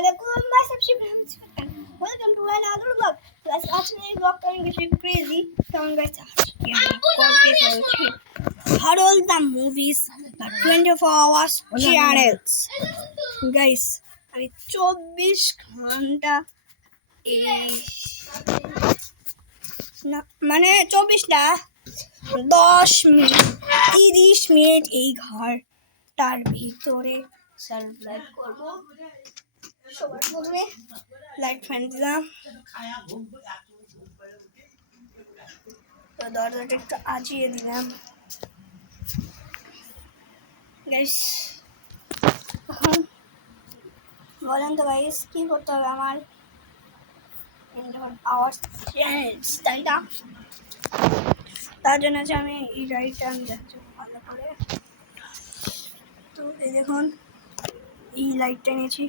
Assalamualaikum, welcome to another vlog. Guys, actually vlog going to be crazy. Come on guys, Harold the movies, the 24 hours channels. Guys, আমি 24 ঘন্টা না মানে 24 না 10 minute 30 minute এই ঘরটার ভিতরে সার্ভাইভ করব। সবার প্রথমে লাইট ফ্যান দিলাম, দরজাটা একটু আজিয়ে দিলাম। গাইস এখন বলেন তো গাইস কি করতে হবে আমার আওয়াজ চ্যানেলস, তাই না? তার জন্য হচ্ছে আমি এই লাইটটা আমি যাচ্ছি ভালো করে। তো এই দেখুন এই লাইটটা নিয়েছি,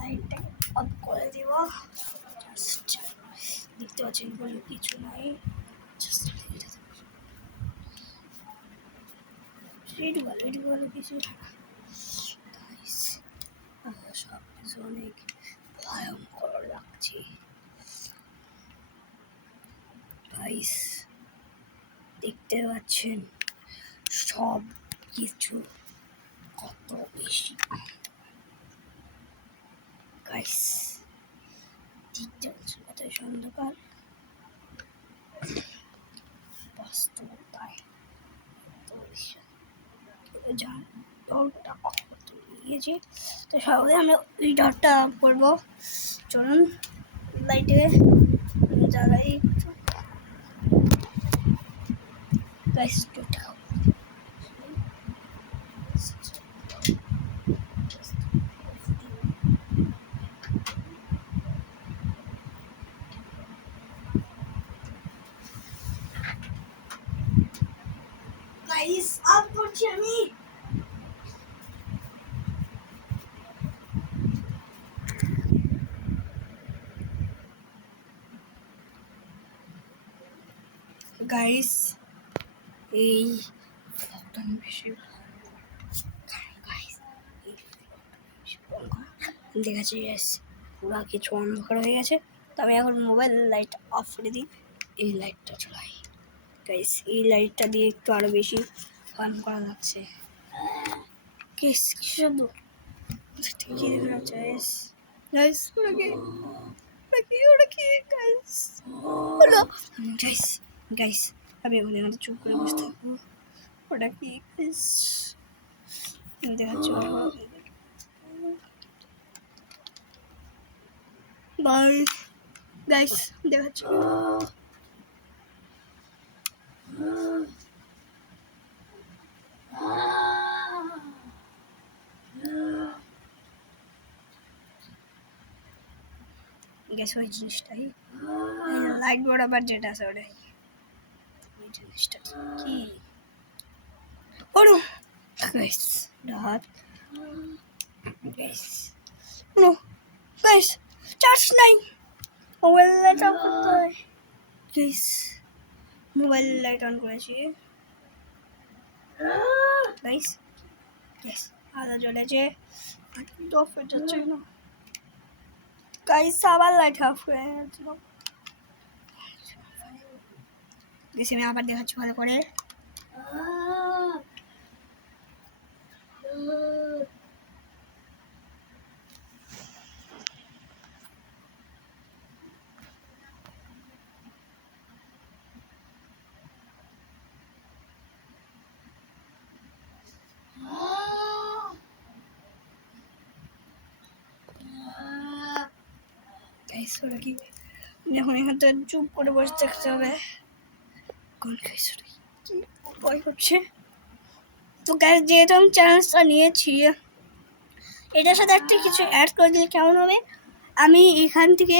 লাইটটা অফ করে দেব। দেখতে পাচ্ছেন বলে কিছু নাই, কিছু সব কিছু অনেক ভয়ঙ্কর লাগছে গাইস, দেখতে পাচ্ছেন সব কিছু কত বেশি গাইস, দেখতে পাচ্ছেন কত অন্ধকার বাস্তবতায় ডরটা গিয়েছি। তো সবাই আমরা ওই ডরটা করবো। চলুন লাইটে জ্বালাই একটু গাইস, গাইস আপ করছি আমি। গাইস এই বেশি দেখাচ্ছি গাইস, পুরো কিছু অন্ধকার হয়ে গেছে। তো আমি এখন মোবাইল লাইট অফ করে দিই, এই লাইটটা চলাই গাইস। এই লাইটটা দিয়ে একটু আরো বেশি ফান করা লাগছে গাইস। কি শুধু ঠিকই দেখা যাচ্ছে গাইস। গাইস ওরা কি গাইস হলো গাইস। গাইস আমি এখন এখানে চুপ করে বসে থাকবো। ওটা কি গাইস দেখাচ্ছি, বাই গাইস দেখাচ্ছি। গ্যাস ওই জিনিসটাই লাইট বরাবর যেটা আছে ওটাই, ওই জিনিসটা কি ওরো গাইস রাত গাইস নো গাইস চার্জ নাই, মোবাইল লাইট অন করতে হয় গাইস। মোবাইল লাইট অন করেছি গাইস। গাইস আলো জ্বলেছে কিন্তু অফ হয়ে যাচ্ছে না গাইস, আবার লাইট অফ হয়ে গেছিল। বেশি আমি আবার দেখাচ্ছি ভালো করে। গাইস ওরা কি এখন এখান থেকে চুপ করে বসে থাকতে হবে। কোন গাইস ওরা কি ভয় করছে। তো গাইস যেহেতু আমি চ্যালেঞ্জটা নিয়েছি, এটার সাথে একটা কিছু অ্যাড করে দিলে কেমন হবে, আমি এখান থেকে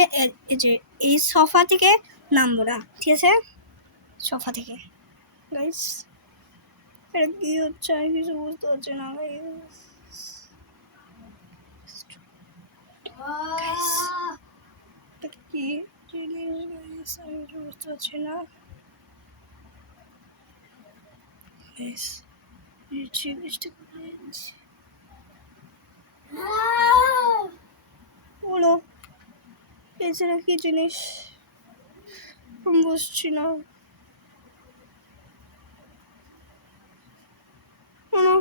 এই যে এই সোফা থেকে নামবো না, ঠিক আছে? সোফা থেকে গাইস এটা কি হচ্ছে আমি কিছু বুঝতে পারছি না গাইস। কি জিনিস আমি বুঝতে পারছি না গাইস। কোনো এছাড়া কি জিনিস বুঝছি না। কোনো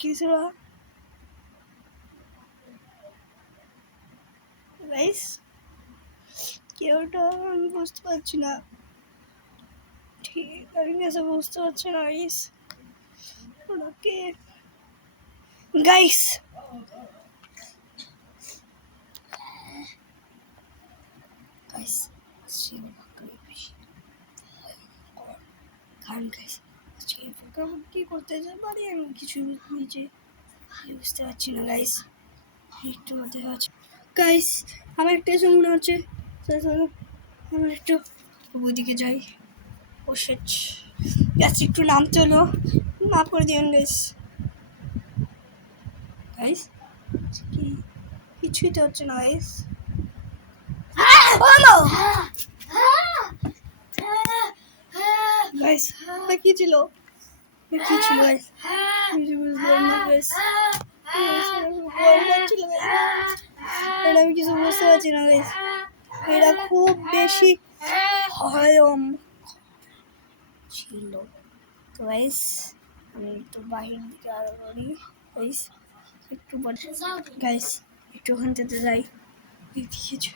কিছু গাইস কেউটা আমি বুঝতে পারছি না, ঠিক আমি কিছু বুঝতে পারছি না গাইস। ওকে গাইস গাইস কারণ গাইস কি করতে পারি আমি কিছু নিজে বুঝতে পারছি না গাইস। একটু মধ্যে আছে গাইস, আমার একটা এসে মনে হচ্ছে আমরা একটু ওইদিকে যাই। ও শেট গাছ একটু নামতে হলো, মাফ করে দিবেন গাইস। গাইস কি কিছুই তো হচ্ছে না গাইস। গাইস কি ছিল কি ছিল গাইস কিছু বুঝলাম না গাইস। আমি কিছু বুঝতে পারছি না গাইস। এটা খুব বেশি ভয়ম ছিল। তো গাইস আমি একটু বাহির দিকে আরো করি গাইস, একটু গাইস একটু ওখান থেকে যাই। কিছু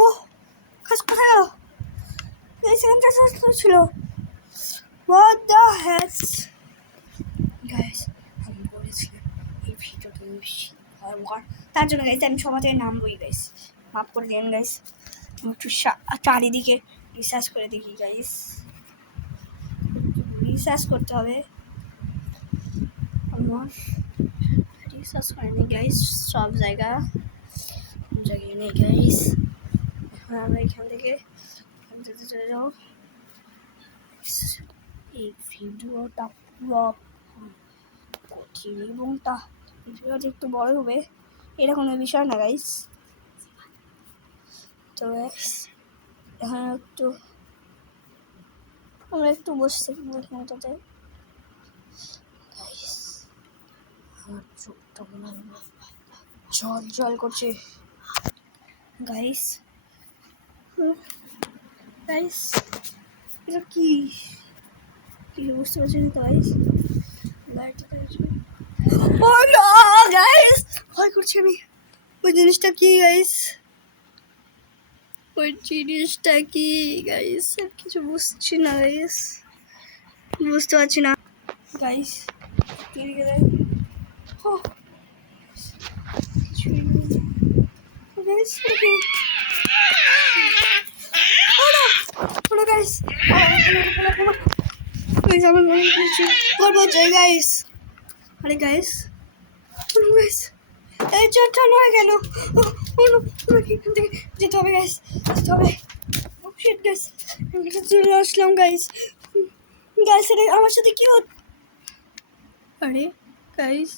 ও কাজ কোথায় গেল গাইস? এখানটা ছিল what the heck গাইস। আমি বলেছিলাম এই ভিডিওটা বেশি ভয়ঙ্কর, তার জন্য গাইস আমি সবার থেকে নামবই গাইস, মাফ করে দিন গাইস। একটু চারিদিকে রিসার্চ করে দেখি গাইস, রিসার্চ করতে হবে আমার। রিসার্চ করেনি গাইস, সব জায়গায় নেই গাইস। আমরা এখান থেকে চলে যাও। এই ভিডিওটা পুরো কঠিন এবং ভিডিওটা একটু বড় হবে, এটা কোনো বিষয় না গাইস। তো গাইস এখানে একটু আমরা একটু বসে থাকি এখানটাতে গাইস। আমার চোখটা মনে হয় জল জল করছে গাইস। গাইস এটা কি কিছু বুঝতে পারছি না গাইস। গাইস ভয় করছি আমি। ওই জিনিসটা কি গাইস? ওই জিনিসটা কি গাইস? কিছু বুঝছি না গাইস, বুঝতে পারছি না গাইস। এদিকে যাই গাইস। গাইস আমার মনে হচ্ছে করবো গাইস। আরে গাইস গাইস এই চোরটা নয় কেন? এখান থেকে যেতে হবে গাইস, যেতে হবে। গাইস চলে আসলাম গাইস। গাইস আমার সাথে কি হচ্ছে? আরে গাইস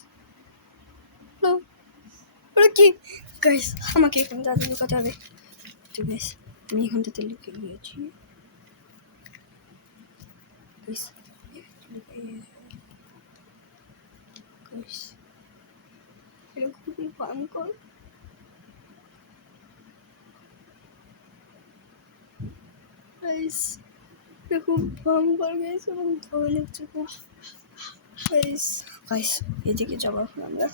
ওরা কি গাইস? আমাকে এখান থেকে লুকাতে হবে। তো গাইস আমি এখান থেকে লুকিয়ে গিয়েছি গাইস। গাইস এটা খুবই ভয়ঙ্কর গাইস, এটা খুব ভয়ঙ্কর গাইস এবং ভয় লাগছে খুব গাইস। গাইস এদিকে যাবো আমরা।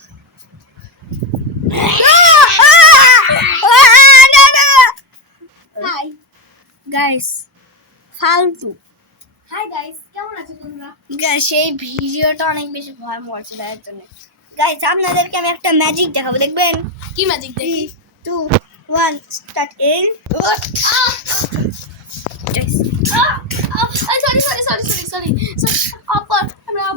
হাই গাইস ফালতু। হাই গাইস কেমন আছো তোমরা? গাইস এই ভিডিওটা অনেক বেশি ভয়ঙ্কর ছিল এর জন্য গাইস আপনাদেরকে আমি একটা ম্যাজিক দেখাবো, দেখবেন? কি ম্যাজিক? 3 2 1 স্টার্ট। এল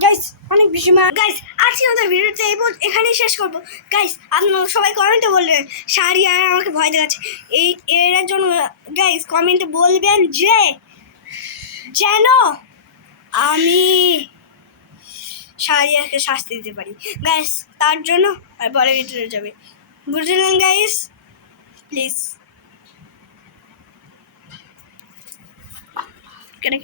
গাইস অনেক বেশি গাইস আজকে আমাদের ভিডিওটা এখানেই শেষ করবো গাইস। আপনারা সবাই কমেন্টে বলবেন শাড়ি আর আমাকে ভয় দেখাচ্ছে এই এর জন্য গাইস। কমেন্টে বলবেন যে যেন আমি শাড়িয়াকে শাস্তি দিতে পারি গাইস, তার জন্য আর পরে ভিডিও যাবে, বুঝলেন গাইস? প্লিজ কেটে